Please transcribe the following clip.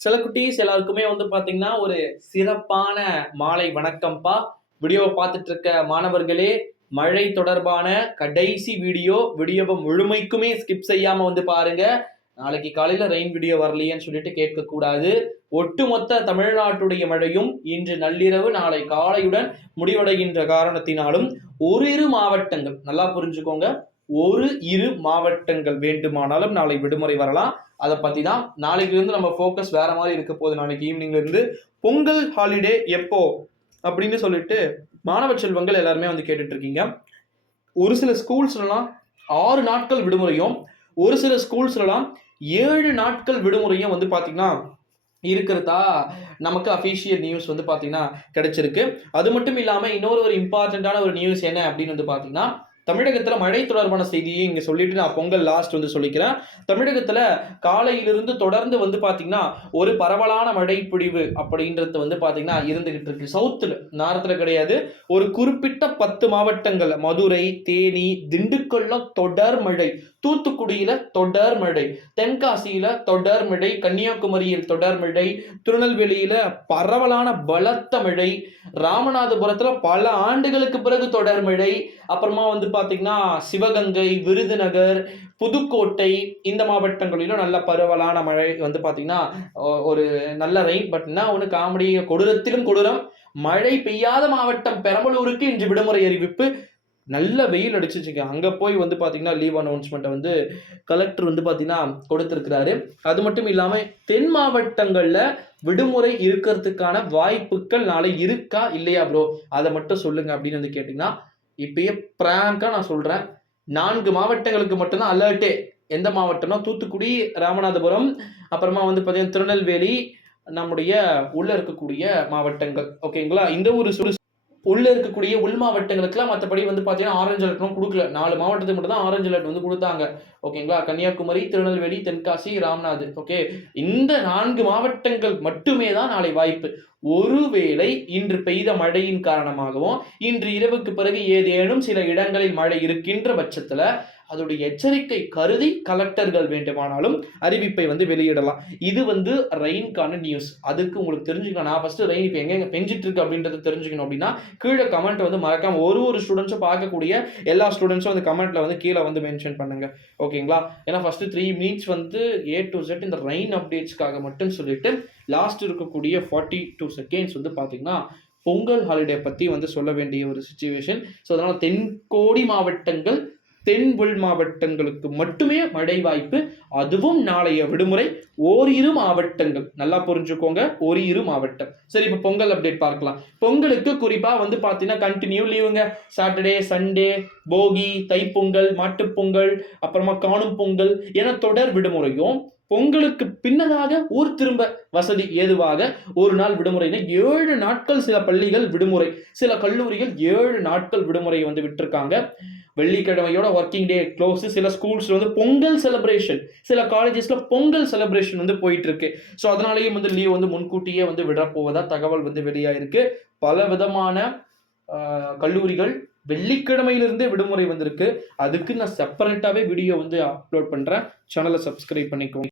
சில குட்டீஸ் எல்லாருக்குமே வந்து பாத்தீங்கன்னா ஒரு சிறப்பான மாலை வணக்கம்ப்பா வீடியோவை பார்த்துட்டு இருக்க மாணவர்களே மழை தொடர்பான கடைசி வீடியோ வீடியோவை முழுமைக்குமே ஸ்கிப் செய்யாம வந்து பாருங்க. நாளைக்கு காலையில ரெயின் வீடியோ வரலையேன்னு சொல்லிட்டு கேட்க கூடாது ஒட்டுமொத்த தமிழ்நாட்டுடைய மழையும் இன்று நள்ளிரவு நாளை காலையுடன் முடிவடைகின்ற காரணத்தினாலும் ஒரு இரு மாவட்டங்கள் நல்லா புரிஞ்சுக்கோங்க. ஒரு இரு மாவட்டங்கள் வேண்டுமானாலும் நாளை விடுமுறை வரலாம். அதை பத்தி தான் நாளைக்கு இருந்து நம்ம ஃபோக்கஸ் வேற மாதிரி இருக்க போகுது. நாளைக்கு ஈவினிங்ல இருந்து பொங்கல் ஹாலிடே எப்போ அப்படின்னு சொல்லிட்டு மாணவ செல்வங்கள் எல்லாருமே வந்து கேட்டுட்டு இருக்கீங்க. ஒரு சில ஸ்கூல்ஸ்லாம் ஆறு நாட்கள் விடுமுறையும் ஒரு சில ஸ்கூல்ஸ்லாம் ஏழு நாட்கள் விடுமுறையும் வந்து பார்த்தீங்கன்னா இருக்கிறதா நமக்கு அஃபீஷியல் நியூஸ் வந்து பார்த்தீங்கன்னா கிடைச்சிருக்கு. அது மட்டும் இல்லாமல் இன்னொரு ஒரு இம்பார்ட்டண்ட்டான ஒரு நியூஸ் என்ன அப்படின்னு வந்து பார்த்தீங்கன்னா தமிழகத்தில் மழை தொடர்பான செய்தியை இங்கே சொல்லிட்டு நான் பொங்கல் லாஸ்ட் வந்து சொல்லிக்கிறேன். தமிழகத்தில் காலையிலிருந்து தொடர்ந்து வந்து பார்த்தீங்கன்னா ஒரு பரவலான மழை பிடிவு அப்படின்றது வந்து பார்த்தீங்கன்னா இருந்துகிட்டு இருக்கு. சவுத்தில் நாரத்தில் கிடையாது. ஒரு குறிப்பிட்ட பத்து மாவட்டங்கள் மதுரை தேனி திண்டுக்கல்ல தொடர் மழை. தூத்துக்குடியில தொடர் மழை. தென்காசியில தொடர் மழை. கன்னியாகுமரியில் தொடர் மழை. திருநெல்வேலியில பரவலான பலத்த மழை. ராமநாதபுரத்துல பல ஆண்டுகளுக்கு பிறகு தொடர் மழை. அப்புறமா வந்து பார்த்தீங்கன்னா சிவகங்கை விருதுநகர் புதுக்கோட்டை இந்த மாவட்டங்களிலும் நல்ல பரவலான மழை வந்து பார்த்திங்கன்னா ஒரு நல்ல ரெயின் பட் என்ன ஒன்று காமெடி கொடூரத்திலும் கொடூரம். மழை பெய்யாத மாவட்டம் பெரம்பலூருக்கு இன்று விடுமுறை அறிவிப்பு. நல்ல வெயில் அடிச்சிச்சுங்க. அங்கே போய் வந்து பார்த்தீங்கன்னா லீவ் அனௌன்ஸ்மெண்ட்டை வந்து கலெக்டர் வந்து பார்த்தீங்கன்னா கொடுத்துருக்கிறாரு. அது மட்டும் இல்லாமல் தென் மாவட்டங்களில் விடுமுறை இருக்கிறதுக்கான வாய்ப்புகள் நாளை இருக்கா இல்லையா ப்ரோ அதை மட்டும் சொல்லுங்க அப்படின்னு வந்து கேட்டிங்கன்னா இப்பயே பிராங்காக நான் சொல்கிறேன் நான்கு மாவட்டங்களுக்கு மட்டும்தான் அலர்ட்டே எந்த மாவட்டம்னா தூத்துக்குடி ராமநாதபுரம் அப்புறமா வந்து பார்த்தீங்கன்னா திருநெல்வேலி நம்முடைய உள்ள இருக்கக்கூடிய மாவட்டங்கள். ஓகேங்களா இந்த ஒரு சுடு உள்ளே இருக்கக்கூடிய உள் மாவட்டங்களுக்குலாம் மற்றபடி வந்து பார்த்தீங்கன்னா ஆரஞ்சு அலர்ட்லாம் கொடுக்கல. நாலு மாவட்டத்துக்கு மட்டும் தான் ஆரஞ்சு அலர்ட் வந்து கொடுத்தாங்க. ஓகேங்களா கன்னியாகுமரி திருநெல்வேலி தென்காசி ராம்நாத். ஓகே இந்த நான்கு மாவட்டங்கள் மட்டுமே தான் நாளை வாய்ப்பு. ஒருவேளை இன்று பெய்த மழையின் காரணமாகவும் இன்று இரவுக்கு பிறகு ஏதேனும் சில இடங்களில் மழை இருக்கின்ற பட்சத்தில் அதோடைய எச்சரிக்கை கருதி கலெக்டர்கள் வேண்டுமானாலும் அறிவிப்பை வந்து வெளியிடலாம். இது வந்து ரெயின்கான நியூஸ் அதுக்கு உங்களுக்கு தெரிஞ்சுக்கணும். நான் ஃபர்ஸ்ட் ரெயின் இப்போ எங்க பெஞ்சிட்டு இருக்கு அப்படின்றத தெரிஞ்சுக்கணும் அப்படின்னா கீழே கமெண்ட் வந்து மறக்காம ஒரு ஒரு ஸ்டூடெண்ட்ஸும் பார்க்கக்கூடிய எல்லா ஸ்டூடெண்ட்ஸும் வந்து கமெண்ட்ல வந்து கீழே வந்து மென்ஷன் பண்ணுங்க. ஓகேங்களா ஏன்னா ஃபர்ஸ்ட் த்ரீ மினிட்ஸ் வந்து ஏ டு செட் இந்த ரெயின் அப்டேட்ஸ்க்காக மட்டும் சொல்லிட்டு லாஸ்ட் இருக்கக்கூடிய ஃபார்ட்டி டூ செகண்ட்ஸ் வந்து பார்த்தீங்கன்னா பொங்கல் ஹாலிடே பற்றி வந்து சொல்ல வேண்டிய ஒரு சுச்சுவேஷன் ஸோ அதனால் தென்கோடி மாவட்டங்கள் தென் உள் மாவட்டங்களுக்கு மட்டுமே மழை வாய்ப்பு அதுவும் நாளைய விடுமுறை ஓரிரு மாவட்டங்கள். நல்லா புரிஞ்சுக்கோங்க ஓரிரு மாவட்டம். சரி இப்போ பொங்கல் அப்டேட் பார்க்கலாம். பொங்கலுக்கு குறிப்பாக வந்து பார்த்தீங்கன்னா கண்டினியூ லீவுங்க சாட்டர்டே சண்டே போகி தைப்பொங்கல் மாட்டுப்பொங்கல் அப்புறமா காணும் பொங்கல் என தொடர் விடுமுறையும் பொங்கலுக்கு பின்னதாக ஊர் திரும்ப வசதி ஏதுவாக ஒரு நாள் விடுமுறைன்னு ஏழு நாட்கள் சில பள்ளிகள் விடுமுறை சில கல்லூரிகள் ஏழு நாட்கள் விடுமுறை வந்து விட்டிருக்காங்க. வெள்ளிக்கிழமையோட ஒர்க்கிங் டே க்ளோஸ் சில ஸ்கூல்ஸ்ல வந்து பொங்கல் செலிப்ரேஷன் சில காலேஜஸ்ல பொங்கல் செலிப்ரேஷன் வந்து போயிட்டு இருக்கு ஸோ அதனாலேயும் வந்து லீவ் வந்து முன்கூட்டியே வந்து விடப்போவதா தகவல் வந்து வெளியாயிருக்கு. பல விதமான கல்லூரிகள் வெள்ளிக்கிழமையிலிருந்தே விடுமுறை வந்திருக்கு. அதுக்கு நான் செப்பரேட்டாகவே வீடியோ வந்து அப்லோட் பண்ணுறேன் சேனலை சப்ஸ்கிரைப் பண்ணிக்கோங்க.